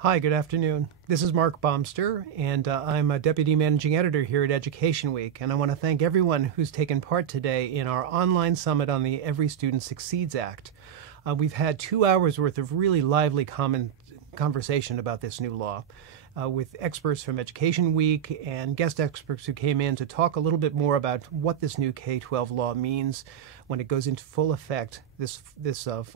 Hi, good afternoon. This is Mark Baumster, and I'm a Deputy Managing Editor here at Education Week. And I want to thank everyone who's taken part today in our online summit on the Every Student Succeeds Act. We've had 2 hours worth of really lively conversation about this new law with experts from Education Week and guest experts who came in to talk a little bit more about what this new K-12 law means when it goes into full effect this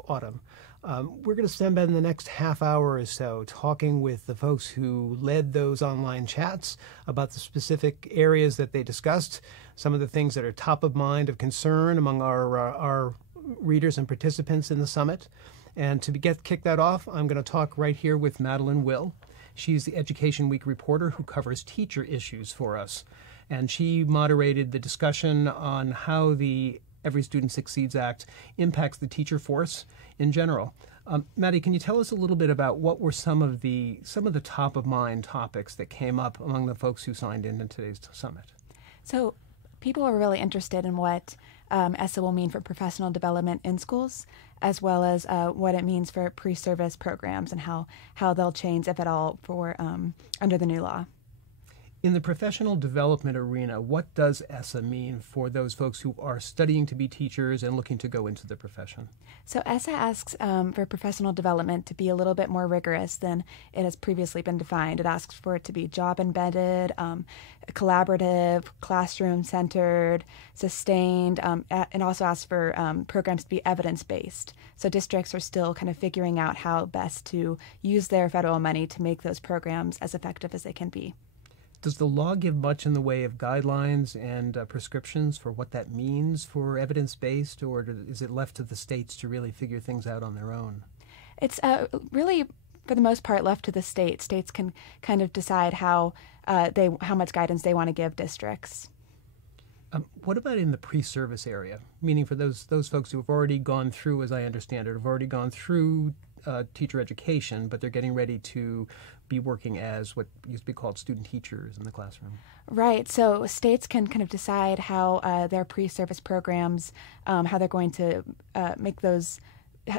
autumn. We're going to spend about the next half hour or so talking with the folks who led those online chats about the specific areas that they discussed, some of the things that are top of mind of concern among our readers and participants in the summit. And to kick that off, I'm going to talk right here with Madeline Will. She's the Education Week reporter who covers teacher issues for us. And she moderated the discussion on how the Every Student Succeeds Act impacts the teacher force in general. Maddie, can you tell us a little bit about what were some of the top of mind topics that came up among the folks who signed in today's summit? So people are really interested in what ESSA will mean for professional development in schools, as well as what it means for pre-service programs and how they'll change, if at all, for under the new law. In the professional development arena, what does ESSA mean for those folks who are studying to be teachers and looking to go into the profession? So ESSA asks for professional development to be a little bit more rigorous than it has previously been defined. It asks for it to be job-embedded, collaborative, classroom-centered, sustained, and also asks for programs to be evidence-based. So districts are still kind of figuring out how best to use their federal money to make those programs as effective as they can be. Does the law give much in the way of guidelines and prescriptions for what that means for evidence-based, or is it left to the states to really figure things out on their own? It's really, for the most part, left to the states. States can kind of decide how much guidance they want to give districts. What about in the pre-service area? Meaning for those folks who have already gone through, as I understand it, have already gone through teacher education, but they're getting ready to be working as what used to be called student teachers in the classroom. Right. So states can kind of decide how their pre-service programs, how they're going to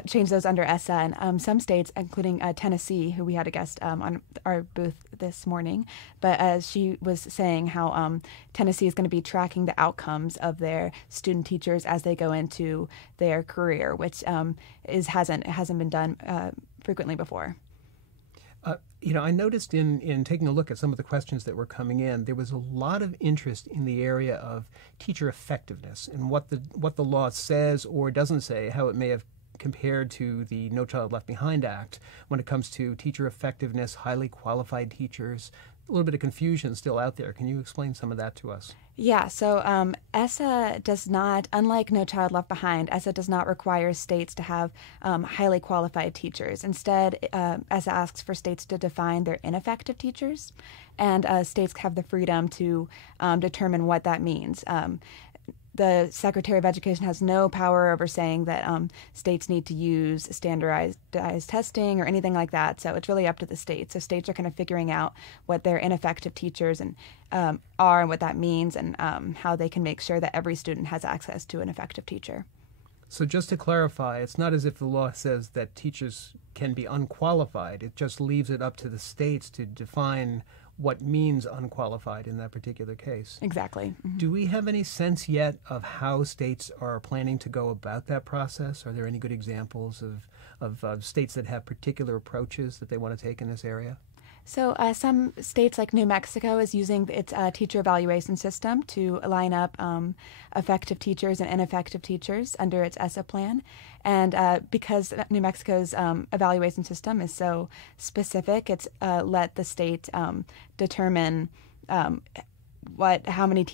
change those under ESSA. And some states, including Tennessee, who we had a guest on our booth this morning, but as she was saying how Tennessee is going to be tracking the outcomes of their student teachers as they go into their career, which hasn't been done frequently before. I noticed in taking a look at some of the questions that were coming in, there was a lot of interest in the area of teacher effectiveness and what the law says or doesn't say, how it may have compared to the No Child Left Behind Act when it comes to teacher effectiveness, highly qualified teachers. A little bit of confusion still out there. Can you explain some of that to us? Yeah, so ESSA does not, unlike No Child Left Behind, ESSA does not require states to have highly qualified teachers. Instead, ESSA asks for states to define their ineffective teachers, and states have the freedom to determine what that means. The Secretary of Education has no power over saying that states need to use standardized testing or anything like that. So it's really up to the states. So states are kind of figuring out what their ineffective teachers are and what that means and how they can make sure that every student has access to an effective teacher. So just to clarify, it's not as if the law says that teachers can be unqualified. It just leaves it up to the states to define what means unqualified in that particular case. Exactly. Mm-hmm. Do we have any sense yet of how states are planning to go about that process? Are there any good examples of states that have particular approaches that they want to take in this area? So some states like New Mexico is using its teacher evaluation system to line up effective teachers and ineffective teachers under its ESSA plan. And because New Mexico's evaluation system is so specific, it's let the state determine how many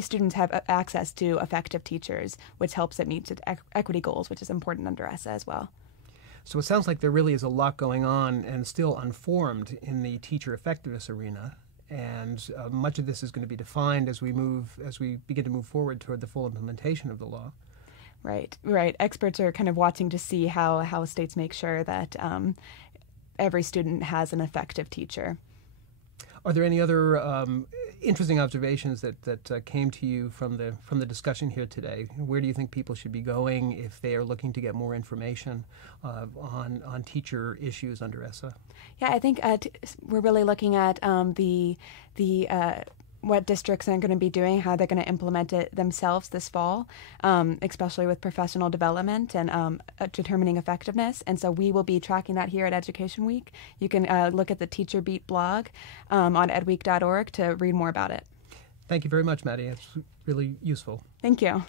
students have access to effective teachers, which helps it meet its equity goals, which is important under ESSA as well. So it sounds like there really is a lot going on and still unformed in the teacher effectiveness arena, and much of this is going to be defined as we begin to move forward toward the full implementation of the law. Right. Experts are kind of watching to see how states make sure that every student has an effective teacher. Are there any other interesting observations that came to you from the discussion here today? Where do you think people should be going if they are looking to get more information on teacher issues under ESSA? Yeah, I think we're really looking at what districts are going to be doing, how they're going to implement it themselves this fall, especially with professional development and determining effectiveness. And so we will be tracking that here at Education Week. You can look at the Teacher Beat blog on edweek.org to read more about it. Thank you very much, Maddie. It's really useful. Thank you.